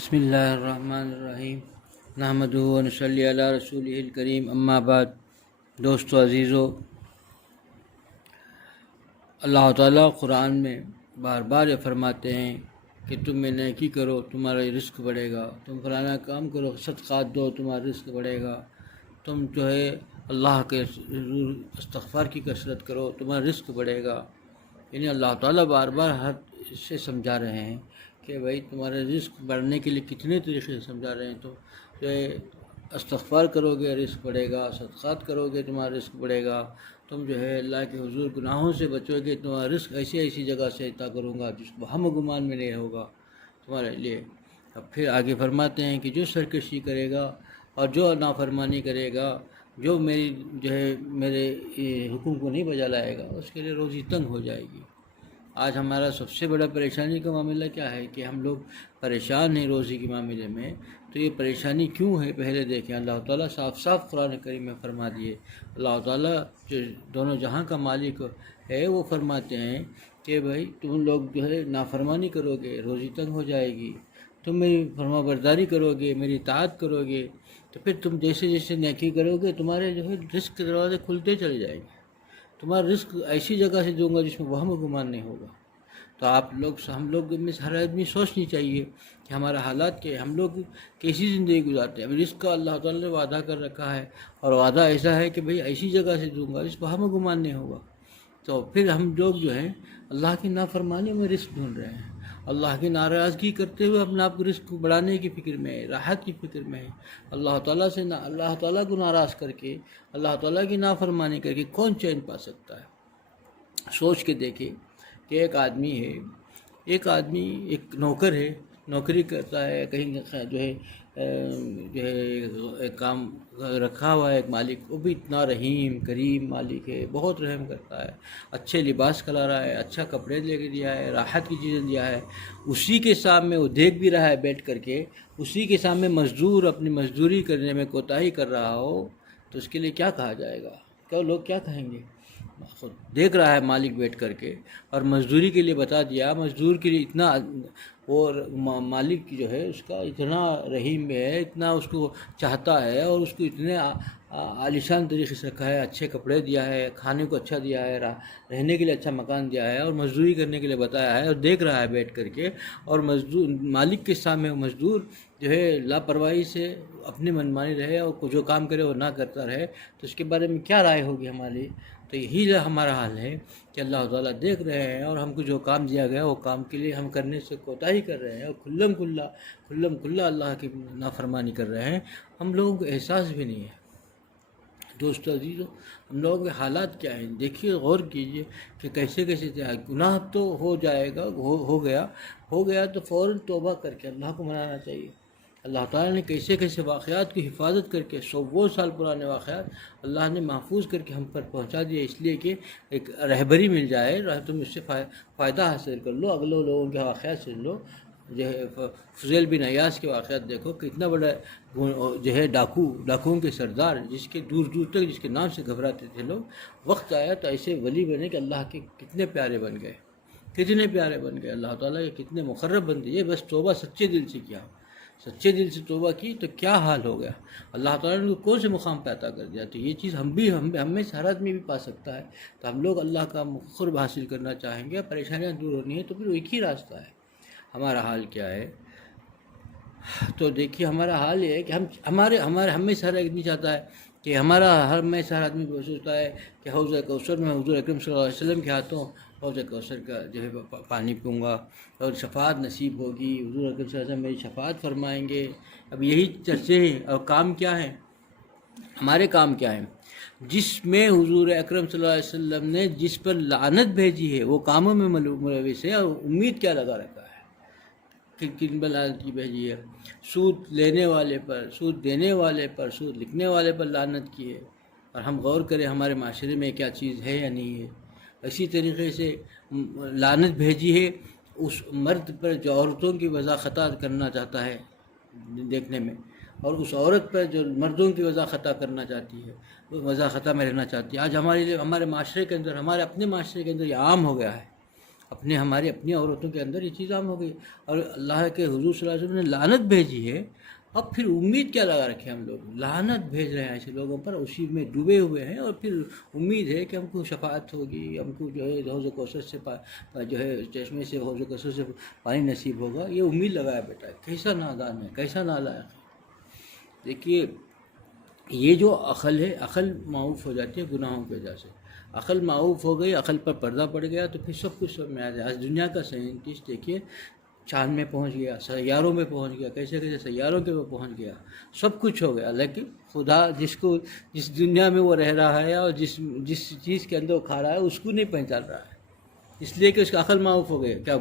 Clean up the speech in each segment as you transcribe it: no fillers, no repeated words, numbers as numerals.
بسم اللہ الرحمن الرحیم نحمدہ و نصلی علی رسولہ الکریم اما بعد۔ دوستو عزیزو، اللہ تعالیٰ قرآن میں بار بار یہ فرماتے ہیں کہ تم میں نیکی کرو تمہارا رزق بڑھے گا، تم فلانا کام کرو صدقات دو تمہارا رزق بڑھے گا، تم جو ہے اللہ کے استغفار کی کثرت کرو تمہارا رزق بڑھے گا۔ یعنی اللہ تعالیٰ بار بار ہر سے سمجھا رہے ہیں کہ بھائی تمہارا رزق بڑھنے کے لیے کتنے طریقے سے سمجھا رہے ہیں۔ تو جو ہے استغفار کرو گے رزق بڑھے گا، صدقات کرو گے تمہارا رزق بڑھے گا، تم جو ہے اللہ کے حضور گناہوں سے بچو گے تمہارا رزق ایسی جگہ سے عطا کروں گا جس کو ہم گمان میں نہیں ہوگا تمہارے لیے۔ اب پھر آگے فرماتے ہیں کہ جو سرکشی کرے گا اور جو نافرمانی کرے گا، جو میرے حکم کو نہیں بجا لائے گا، اس کے لیے روزی تنگ ہو جائے گی۔ آج ہمارا سب سے بڑا پریشانی کا معاملہ کیا ہے کہ ہم لوگ پریشان ہیں روزی کے معاملے میں۔ تو یہ پریشانی کیوں ہے پہلے دیکھیں، اللہ تعالیٰ صاف قرآن کریم میں فرما دیے۔ اللہ تعالیٰ جو دونوں جہاں کا مالک ہے وہ فرماتے ہیں کہ بھائی تم لوگ جو ہے نافرمانی کرو گے روزی تنگ ہو جائے گی، تم میری فرما برداری کرو گے میری اطاعت کرو گے تو پھر تم جیسے نیکی کرو گے تمہارے جو ہے رزق کے دروازے کھلتے چلے جائیں گے، تمہارا رزق ایسی جگہ سے دوں گا جس میں وہم و گمان نہیں ہوگا۔ تو ہم لوگ میں ہر آدمی سوچنی چاہیے کہ ہمارا حالات کیا ہے، ہم لوگ کیسی زندگی گزارتے ہیں۔ ابھی رزق کا اللہ تعالیٰ نے وعدہ کر رکھا ہے اور وعدہ ایسا ہے کہ بھئی ایسی جگہ سے دوں گا جس کو وہم و گمان نہیں ہوگا۔ تو پھر ہم لوگ جو ہیں اللہ کی نافرمانی میں رزق ڈھونڈ رہے ہیں، اللہ کی ناراضگی کرتے ہوئے اپنے آپ کو رزق بڑھانے کی فکر میں ہے، راحت کی فکر میں ہے۔ اللہ تعالیٰ کو ناراض کر کے اللہ تعالیٰ کی نافرمانی کر کے کون چین پا سکتا ہے؟ سوچ کے دیکھیں کہ ایک آدمی ایک نوکر ہے، نوکری کرتا ہے کہیں جو ہے ایک کام رکھا ہوا ہے ایک مالک، وہ بھی اتنا رحیم کریم مالک ہے، بہت رحم کرتا ہے، اچھے لباس کھلا رہا ہے، اچھا کپڑے دے کے دیا ہے، راحت کی چیزیں دیا ہے۔ اسی کے سامنے وہ دیکھ بھی رہا ہے بیٹھ کر کے، اسی کے سامنے مزدور اپنی مزدوری کرنے میں کوتاہی کر رہا ہو تو اس کے لیے کیا کہا جائے گا؟ لوگ کیا کہیں گے؟ خود دیکھ رہا ہے مالک بیٹھ کر کے اور مزدوری کے لیے بتا دیا، مزدور کے لیے اتنا، اور مالک جو ہے اس کا اتنا رحیم ہے، اتنا اس کو چاہتا ہے اور اس کو اتنے عالیشان طریقے سے رکھا ہے، اچھے کپڑے دیا ہے، کھانے کو اچھا دیا ہے، رہنے کے لیے اچھا مکان دیا ہے اور مزدوری کرنے کے لیے بتایا ہے اور دیکھ رہا ہے بیٹھ کر کے، اور مالک کے سامنے مزدور جو ہے لاپرواہی سے اپنی منمانی رہے اور جو کام کرے وہ نہ کرتا رہے تو اس کے بارے میں کیا رائے ہوگی ہماری؟ تو یہی ہمارا حال ہے کہ اللہ تعالیٰ دیکھ رہے ہیں اور ہم کو جو کام دیا گیا وہ کام کے لیے ہم کرنے سے کوتاہی کر رہے ہیں اور کھلم کھلا اللہ کی نافرمانی کر رہے ہیں، ہم لوگوں کو احساس بھی نہیں ہے۔ دوستو عزیزو، ہم لوگوں کے حالات کیا ہیں دیکھیے، غور کیجئے کہ کیسے گناہ تو ہو جائے گا، ہو گیا تو فوراً توبہ کر کے اللہ کو منانا چاہیے۔ اللہ تعالیٰ نے کیسے واقعات کی حفاظت کر کے 100 سال پرانے واقعات اللہ نے محفوظ کر کے ہم پر پہنچا دیے، اس لیے کہ ایک رہبری مل جائے، تم اس سے فائدہ حاصل کر لو، اگلے لوگوں کے واقعات سن لو۔ جو ہے فضیل بن عیاض کے واقعات دیکھو، کتنا بڑا جو ہے ڈاکوؤں کے سردار، جس کے دور تک جس کے نام سے گھبراتے تھے لوگ، وقت آیا تو ایسے ولی بنے کہ اللہ کے کتنے پیارے بن گئے، اللہ تعالیٰ کے کتنے مقرب بندے۔ یہ بس توبہ سچے دل سے توبہ کی تو کیا حال ہو گیا، اللہ تعالیٰ نے کون سے مقام پہ عطا کر دیا۔ تو یہ چیز ہم میں سے ہر آدمی بھی پا سکتا ہے۔ تو ہم لوگ اللہ کا قرب حاصل کرنا چاہیں گے، پریشانیاں دور ہونی ہے تو پھر ایک ہی راستہ ہے۔ ہمارا حال کیا ہے؟ تو دیکھیے ہمارا حال یہ ہے کہ ہم میں سے ہر آدمی چاہتا ہے کہ ہر آدمی سوچتا ہے کہ حوض کوثر میں حضور اکرم صلی اللہ علیہ وسلم کے ہاتھوں حوض کوثر کا جو ہے پانی پیوں گا اور شفاعت نصیب ہوگی، حضور اکرم صلی اللہ علیہ وسلم میری شفاعت فرمائیں گے۔ اب یہی چرچے ہیں، اور کام کیا ہے؟ ہمارے کام کیا ہیں؟ جس میں حضور اکرم صلی اللہ علیہ وسلم نے جس پر لعنت بھیجی ہے وہ کاموں میں ملوث ہے، اور امید کیا لگا رکھا ہے کہ کن پر لعنت کی بھیجی ہے؟ سود لینے والے پر، سود دینے والے پر، سود لکھنے والے پر لعنت کی ہے۔ اور ہم غور کریں ہمارے معاشرے میں کیا چیز ہے یا نہیں ہے۔ اسی طریقے سے لعنت بھیجی ہے اس مرد پر جو عورتوں کی وضاحت کرنا چاہتا ہے دیکھنے میں، اور اس عورت پر جو مردوں کی وضاحت کرنا چاہتی ہے، وضاحت میں رہنا چاہتی ہے۔ آج ہمارے معاشرے کے اندر، ہمارے اپنے معاشرے کے اندر یہ عام ہو گیا ہے، اپنے ہماری اپنی عورتوں کے اندر یہ چیز عام ہو گئی، اور اللہ کے حضور صلی اللہ علیہ وسلم نے لعنت بھیجی ہے، اب پھر امید کیا لگا رکھے ہم لوگ؟ لعنت بھیج رہے ہیں ایسے لوگوں پر، اسی میں ڈوبے ہوئے ہیں، اور پھر امید ہے کہ ہم کو شفاعت ہوگی، ہم کو جو ہے حوض کوثر سے جو ہے چشمے سے حوض کوثر سے پانی نصیب ہوگا، یہ امید لگایا بیٹا ہے۔ کیسا نادان ہے، کیسا نالائق ہے! دیکھیے یہ جو عقل ہے، عقل معوف ہو جاتی ہے گناہوں کی وجہ سے، عقل معوف ہو گئی، عقل پر پردہ پڑ گیا تو پھر سب کچھ سب میں آ جائے۔ آج دنیا کا سائنٹسٹ دیکھیے چاند میں پہنچ گیا، سیاروں میں پہنچ گیا، کیسے کیسے سیاروں کے وہ پہنچ گیا، سب کچھ ہو گیا، لیکن خدا جس دنیا میں وہ رہ رہا ہے اور جس چیز کے اندر وہ کھا رہا ہے اس کو نہیں پہچان رہا ہے، اس لیے کہ اس کا عقل معوف ہو گیا۔ کیا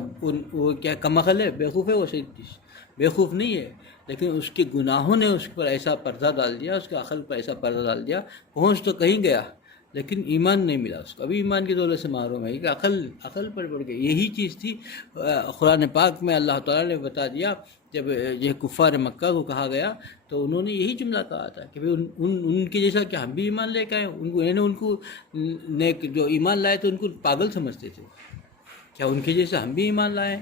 وہ کیا کم عقل ہے، بیوقوف ہے وہ سائنٹسٹ؟ بیوقوف نہیں ہے، لیکن اس کے گناہوں نے اس پر ایسا پردہ ڈال دیا، اس کے عقل پر ایسا پردہ ڈال دیا، پہنچ تو کہیں گیا لیکن ایمان نہیں ملا اس کو، ابھی ایمان کی دولت سے محروم ہے، کہ عقل پر پڑ گئی۔ یہی چیز تھی قرآن پاک میں اللہ تعالیٰ نے بتا دیا، جب یہ کفار مکہ کو کہا گیا تو انہوں نے یہی جملہ کہا تھا کہ ان کے جیسا کہ ہم بھی ایمان لے کے آئے، ان کو نیک جو ایمان لائے تھے ان کو پاگل سمجھتے تھے، کیا ان کے جیسے ہم بھی ایمان لائے ہیں؟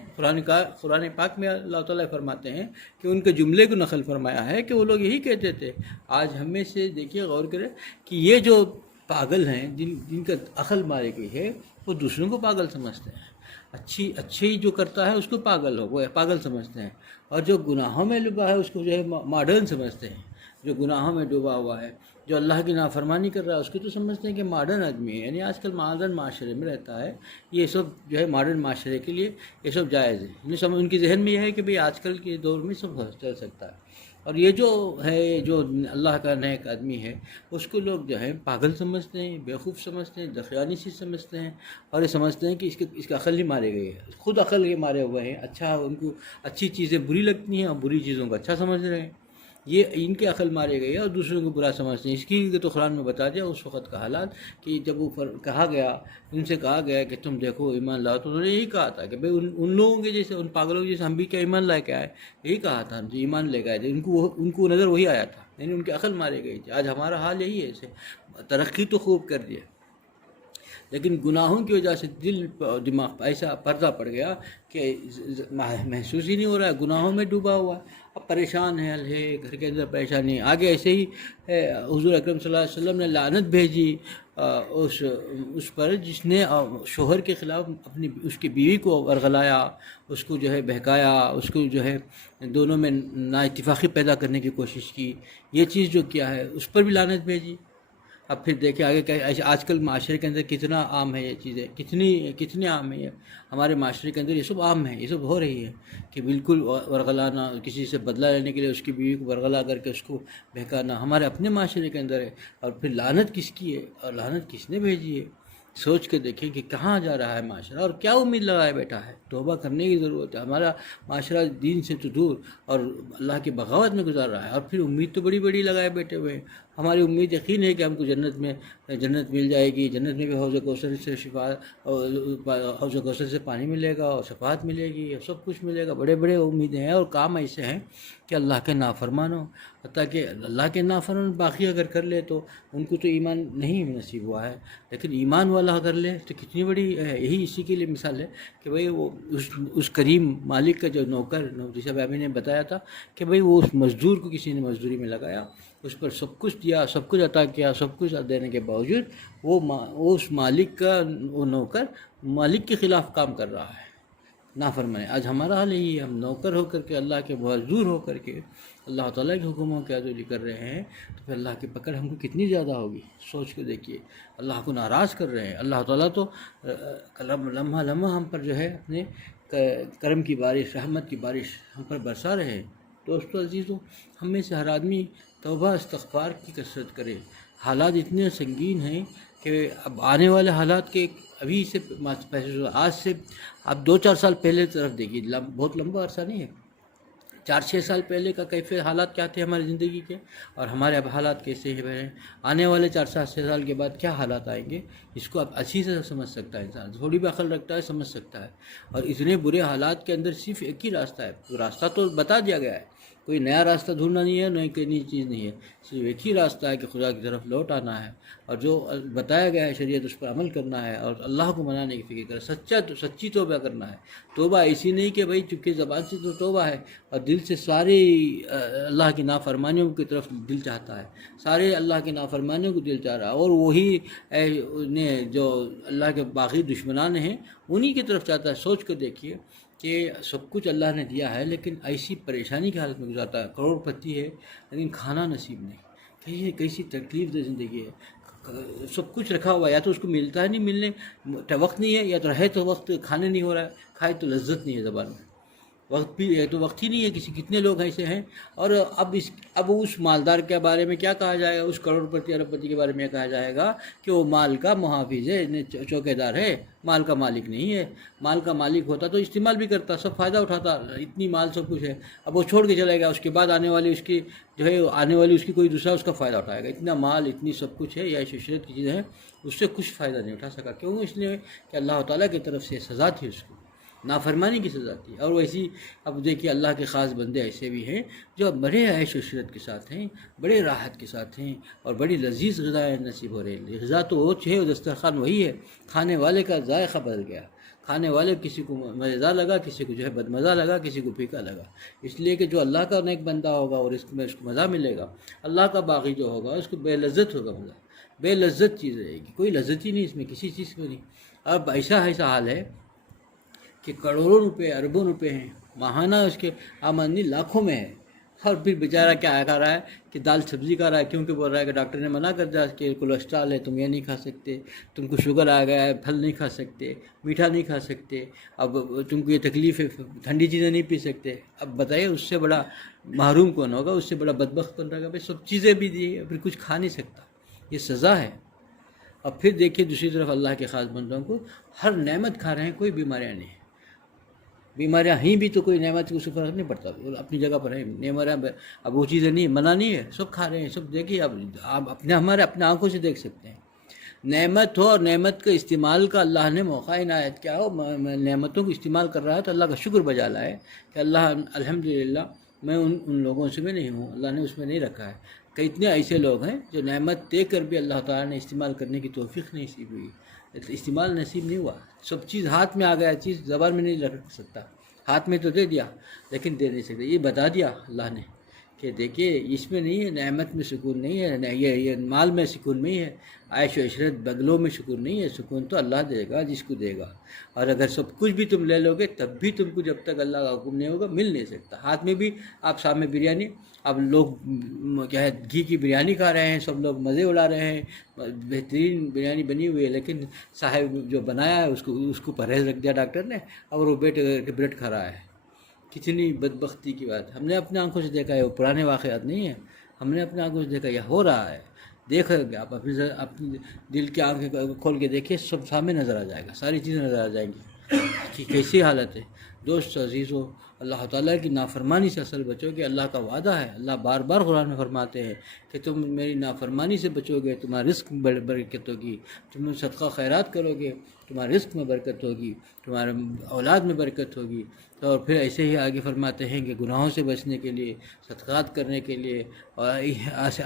قرآن پاک میں اللہ تعالیٰ فرماتے ہیں کہ ان کے جملے کو نقل فرمایا ہے کہ وہ لوگ یہی کہتے تھے۔ آج ہم میں سے دیکھیے غور کریں کہ یہ جو پاگل ہیں، جن کا عقل ماری گئی ہے، وہ دوسروں کو پاگل سمجھتے ہیں، اچھی جو کرتا ہے اس کو پاگل سمجھتے ہیں، اور جو گناہوں میں ڈوبا ہے اس کو جو ہے ماڈرن سمجھتے ہیں۔ جو گناہوں میں ڈوبا ہوا ہے، جو اللہ کی نافرمانی کر رہا ہے، اس کو تو سمجھتے ہیں کہ ماڈرن آدمی ہے، یعنی آج کل ماڈرن معاشرے میں رہتا ہے، یہ سب جو ہے ماڈرن معاشرے کے لیے یہ سب جائز ہے، ان کے ذہن میں یہ ہے کہ بھئی آج کل کے دور میں سب چل سکتا ہے، اور یہ جو ہے جو اللہ کا نیک آدمی ہے اس کو لوگ جو ہے پاگل سمجھتے ہیں، بیوقوف سمجھتے ہیں، دخیانی سی سمجھتے ہیں، اور یہ سمجھتے ہیں کہ اس کا عقل ہی مارے گئی ہے، خود عقل یہ مارے ہوئے ہیں، اچھا ان کو اچھی چیزیں بری لگتی ہیں اور بری چیزوں کو اچھا سمجھ رہے ہیں، یہ ان کے عقل مارے گئے اور دوسروں کو برا سمجھتے ہیں۔ اس کی تو قرآن میں بتا دیا اس وقت کا حالات، کہ جب وہ کہا گیا، ان سے کہا گیا کہ تم دیکھو ایمان لاؤ، تو انہوں نے یہی کہا تھا کہ بھئی ان لوگوں کے جیسے، ان پاگلوں کے جیسے ہم بھی کیا ایمان لے کے آئے، یہی کہا تھا، ہم جو ایمان لے کے آئے تھے، ان کو نظر وہی آیا تھا، یعنی ان کے عقل مارے گئی تھی۔ آج ہمارا حال یہی ہے، ایسے ترقی تو خوب کر دیا، لیکن گناہوں کی وجہ سے دل اور دماغ ایسا پردہ پڑ گیا کہ محسوس ہی نہیں ہو رہا ہے، گناہوں میں ڈوبا ہوا ہے، اب پریشان ہے، گھر کے اندر پریشانی، آگے ایسے ہی حضور اکرم صلی اللہ علیہ وسلم نے لعنت بھیجی اس پر جس نے شوہر کے خلاف اس کی بیوی کو ورغلایا، اس کو جو ہے بہکایا، اس کو جو ہے دونوں میں نا اتفاقی پیدا کرنے کی کوشش کی، یہ چیز جو کیا ہے اس پر بھی لعنت بھیجی۔ اب پھر دیکھیں آگے کیا، آج کل معاشرے کے اندر کتنا عام ہے یہ چیزیں، کتنی عام ہے یہ ہمارے معاشرے کے اندر، یہ سب عام ہے، یہ سب ہو رہی ہے کہ بالکل ورغلانا، کسی سے بدلہ لینے کے لیے اس کی بیوی کو ورغلا کر کے اس کو بہکانا، ہمارے اپنے معاشرے کے اندر ہے، اور پھر لعنت کس کی ہے اور لعنت کس نے بھیجی ہے؟ سوچ کے دیکھیں کہ کہاں جا رہا ہے معاشرہ اور کیا امید لگائے بیٹھا ہے۔ توبہ کرنے کی ضرورت ہے، ہمارا معاشرہ دین سے تو دور اور اللہ کی بغاوت میں گزار رہا ہے، اور پھر امید تو بڑی بڑی لگائے بیٹھے ہوئے ہیں۔ ہماری امید یقین ہے کہ ہم کو جنت مل جائے گی، جنت میں بھی حوض کوثر سے حوض کوثر سے پانی ملے گا اور شفاعت ملے گی اور سب کچھ ملے گا، بڑے بڑے امیدیں ہیں، اور کام ایسے ہیں کہ اللہ کے نافرمان ہو، حتیٰ کہ اللہ کے نافرمان باقی اگر کر لے تو ان کو تو ایمان نہیں نصیب ہوا ہے، لیکن ایمان والا کر لے تو کتنی بڑی ہے۔ یہی اسی کے لیے مثال ہے کہ بھئی وہ اس کریم مالک کا جو نوکر، جیسے ابھی نے بتایا تھا کہ بھئی وہ اس مزدور کو کسی نے مزدوری میں لگایا، اس پر سب کچھ دیا، سب کچھ عطا کیا، سب کچھ دینے کے باوجود وہ اس مالک کا وہ نوکر مالک کے خلاف کام کر رہا ہے، نافرمانی۔ آج ہمارا حال یہی ہے، ہم نوکر ہو کر کے، اللہ کے مزدور ہو کر کے اللہ تعالیٰ کے حکموں کی عزوری کر رہے ہیں، تو پھر اللہ کی پکڑ ہم کو کتنی زیادہ ہوگی، سوچ کے دیکھیے۔ اللہ کو ناراض کر رہے ہیں، اللہ تعالیٰ تو لمحہ لمحہ ہم پر جو ہے اپنے کرم کی بارش، رحمت کی بارش ہم پر برسا رہے ہیں۔ دوستو عزیزو، ہم میں سے ہر آدمی توبہ استغفار کی کثرت کرے۔ حالات اتنے سنگین ہیں کہ اب آنے والے حالات کے ابھی سے آج سے آپ 2-4 سال پہلے طرف دیکھیے، بہت لمبا عرصہ نہیں ہے، 4-6 سال پہلے کا کیفیت حالات کیا تھے ہماری زندگی کے، اور ہمارے اب حالات کیسے ہیں، آنے والے 4-7 سال کے بعد کیا حالات آئیں گے، اس کو اب اچھی سے سمجھ سکتا ہے انسان، تھوڑی بھی عقل رکھتا ہے سمجھ سکتا ہے۔ اور اتنے برے حالات کے اندر صرف ایک ہی راستہ ہے، راستہ تو بتا دیا گیا ہے کوئی نیا راستہ ڈھونڈنا نہیں ہے، کوئی نئی چیز نہیں ہے، صرف ایک ہی راستہ ہے کہ خدا کی طرف لوٹ آنا ہے، اور جو بتایا گیا ہے شریعت اس پر عمل کرنا ہے، اور اللہ کو منانے کی فکر کرنا، سچی توبہ کرنا ہے۔ توبہ ایسی نہیں کہ بھائی چونکہ زبان سے تو توبہ ہے اور دل سے ساری اللہ کی نافرمانیوں کی طرف دل چاہتا ہے، سارے اللہ کی نافرمانیوں کو دل چاہ رہا ہے، اور وہی نے جو اللہ کے باقی دشمنان ہیں انہی کی طرف چاہتا ہے۔ سوچ کر دیکھیے کہ سب کچھ اللہ نے دیا ہے لیکن ایسی پریشانی کی حالت میں گزارتا ہے، کروڑ پتی ہے لیکن کھانا نصیب نہیں، کیسی تکلیف دہ زندگی ہے، سب کچھ رکھا ہوا ہے، یا تو اس کو ملتا ہے نہیں، ملنے وقت نہیں ہے، یا تو رہے تو وقت کھانے نہیں ہو رہا ہے، کھائے تو لذت نہیں ہے زبان میں، وقت بھی ہے تو وقت ہی نہیں ہے، کتنے لوگ ایسے ہیں۔ اور اب اس مالدار کے بارے میں کیا کہا جائے گا، اس کروڑ پتی ارب پتی کے بارے میں کہا جائے گا کہ وہ مال کا محافظ ہے، چوکے دار ہے، مال کا مالک نہیں ہے۔ مال کا مالک ہوتا تو استعمال بھی کرتا، سب فائدہ اٹھاتا، اتنی مال سب کچھ ہے، اب وہ چھوڑ کے چلے گا، اس کے بعد آنے والی اس کی کوئی دوسرا اس کا فائدہ اٹھائے گا۔ اتنا مال، اتنی سب کچھ ہے، یا عشرت کی چیزیں ہیں، اس سے کچھ فائدہ نہیں اٹھا سکا، کیوں؟ اس لیے کہ اللہ تعالیٰ کی طرف سے سزا تھی، اس کو نافرمانی کی سزا تھی۔ اور ویسی اب دیکھیے اللہ کے خاص بندے ایسے بھی ہیں جو بڑے عیش و عشرت کے ساتھ ہیں، بڑے راحت کے ساتھ ہیں، اور بڑی لذیذ غذائیں نصیب ہو رہی ہیں۔ غذا تو وہ ہے، دسترخوان وہی ہے، کھانے والے کا ذائقہ بدل گیا، کھانے والے کسی کو مزیدار لگا، کسی کو بدمزہ لگا، کسی کو پھیکا لگا، اس لیے کہ جو اللہ کا نیک بندہ ہوگا اور اس میں اس کو مزہ ملے گا، اللہ کا باغی جو ہوگا اس کو بے لذت ہوگا، مزہ بے لذت چیز رہے گی، کوئی لذت ہی نہیں اس میں، کسی چیز میں نہیں۔ اب ایسا حال ہے کہ کروڑوں روپے، اربوں روپے ہیں، ماہانہ اس کے آمدنی لاکھوں میں ہے، اور پھر بیچارہ کیا کھا رہا ہے کہ دال سبزی کھا رہا ہے، کیونکہ بول رہا ہے کہ ڈاکٹر نے منع کر دیا کہ کولیسٹرول ہے، تم یہ نہیں کھا سکتے، تم کو شوگر آ گیا ہے، پھل نہیں کھا سکتے، میٹھا نہیں کھا سکتے، اب تم کو یہ تکلیف ہے، ٹھنڈی چیزیں نہیں پی سکتے۔ اب بتائیے اس سے بڑا محروم کون ہوگا، اس سے بڑا بدبخت کون رہے گا؟ بھائی سب چیزیں بھی دی ہے، پھر کچھ کھا نہیں سکتا، یہ سزا ہے۔ اب پھر دیکھیے دوسری طرف اللہ کے خاص بندوں کو ہر نعمت کھا رہے ہیں، کوئی بیماریاں نہیں، بیماریاں ہیں بھی تو کوئی نعمت کو فرق نہیں پڑتا، اپنی جگہ پر ہیں بیماریاں، اب وہ چیزیں نہیں، منع نہیں ہے، سب کھا رہے ہیں، سب دیکھیے اب آپ اپنے آنکھوں سے دیکھ سکتے ہیں۔ نعمت ہو اور نعمت کے استعمال کا اللہ نے موقع عنایت کیا ہو، نعمتوں کو استعمال کر رہا ہے تو اللہ کا شکر بجا لائے کہ اللہ الحمدللہ میں ان لوگوں سے بھی نہیں ہوں، اللہ نے اس میں نہیں رکھا ہے۔ کہ اتنے ایسے لوگ ہیں جو نعمت دے کر بھی اللہ تعالیٰ نے استعمال کرنے کی توفیق نہیں نصیب ہوئی، استعمال نصیب نہیں ہوا، سب چیز ہاتھ میں آ گیا، چیز زبان میں نہیں رکھ سکتا، ہاتھ میں تو دے دیا لیکن دے نہیں سکتے، یہ بتا دیا اللہ نے کہ دیکھیے اس میں نہیں ہے، نعمت میں سکون نہیں ہے، یہ مال میں سکون نہیں ہے، عیش و عشرت بغلوں میں سکون نہیں ہے، سکون تو اللہ دے گا جس کو دے گا، اور اگر سب کچھ بھی تم لے لو گے تب بھی تم کو جب تک اللہ کا حکم نہیں ہوگا مل نہیں سکتا۔ ہاتھ میں بھی آپ سامنے بریانی، اب لوگ کیا ہے گھی کی بریانی کھا رہے ہیں، سب لوگ مزے اڑا رہے ہیں، بہترین بریانی بنی ہوئی ہے، لیکن صاحب جو بنایا ہے اس کو پرہیز رکھ دیا ڈاکٹر نے، اور وہ بریڈ کھا رہا ہے۔ کتنی بدبختی کی بات، ہم نے اپنے آنکھوں سے دیکھا ہے، وہ پرانے واقعات نہیں ہیں، ہم نے اپنے آنکھوں سے دیکھا، یہ ہو رہا ہے، دیکھو گے آپ اپنی دل کی آنکھیں کھول کے دیکھیے، سب سامنے نظر آ جائے گا، ساری چیزیں نظر آ جائیں گی کہ کیسی حالت ہے۔ دوست عزیزو، اللہ تعالیٰ کی نافرمانی سے اصل بچو گے، اللہ کا وعدہ ہے، اللہ بار بار قرآن میں فرماتے ہیں کہ تم میری نافرمانی سے بچو گے تمہارا رزق میں برکت ہوگی، تم صدقہ خیرات کرو گے تمہارے رزق میں برکت ہوگی، تمہارے اولاد میں برکت ہوگی۔ اور پھر ایسے ہی آگے فرماتے ہیں کہ گناہوں سے بچنے کے لیے، صدقات کرنے کے لیے، اور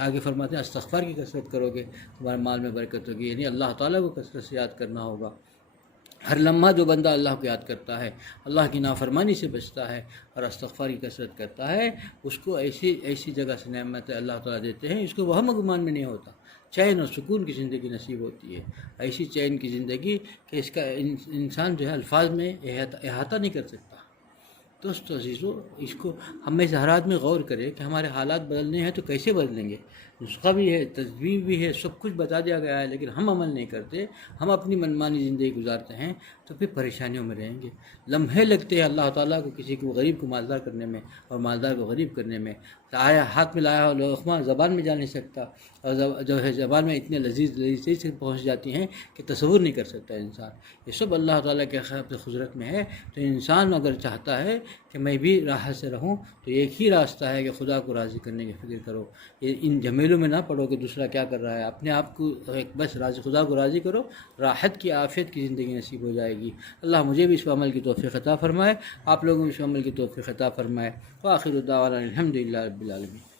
آگے فرماتے ہیں استغفار کی کثرت کرو گے تمہارے مال میں برکت ہوگی، یعنی اللہ تعالیٰ کو کثرت سے یاد کرنا ہوگا۔ ہر لمحہ جو بندہ اللہ کو یاد کرتا ہے، اللہ کی نافرمانی سے بچتا ہے اور استغفار کی کثرت کرتا ہے، اس کو ایسی جگہ سے نعمت اللہ تعالیٰ دیتے ہیں، اس کو وہم و گمان میں نہیں ہوتا، چین اور سکون کی زندگی نصیب ہوتی ہے، ایسی چین کی زندگی کہ اس کا انسان جو ہے الفاظ میں احاطہ نہیں کر سکتا۔ دوست عزیزو، اس کو ہم میں سے ہر آدمی غور کرے کہ ہمارے حالات بدلنے ہیں تو کیسے بدلیں گے، نسخہ بھی ہے، تدبیر بھی ہے، سب کچھ بتا دیا گیا ہے، لیکن ہم عمل نہیں کرتے، ہم اپنی منمانی زندگی گزارتے ہیں تو پھر پریشانیوں میں رہیں گے۔ لمحے لگتے ہیں اللہ تعالیٰ کو کسی کو غریب کو مالدار کرنے میں اور مالدار کو غریب کرنے میں، ہاتھ میں لایا ہو لقمہ زبان میں جا نہیں سکتا، اور جو ہے زبان میں اتنے لذیذ سے پہنچ جاتی ہیں کہ تصور نہیں کر سکتا انسان۔ یہ سب اللہ تعالیٰ کے خزرت میں ہے، تو انسان اگر چاہتا ہے کہ میں بھی راحت سے رہوں، تو ایک ہی راستہ ہے کہ خدا کو راضی کرنے کی فکر کرو، یہ ان جھمیلوں میں نہ پڑو کہ دوسرا کیا کر رہا ہے، اپنے آپ کو بس خدا کو راضی کرو، راحت کی عافیت کی زندگی نصیب ہو جائے گی۔ اللہ مجھے بھی اس عمل کی توفیق عطا فرمائے، آپ لوگوں کو اس عمل کی توفیق عطا فرمائے۔ وآخر دعوانا الحمدللہ رب العالمین۔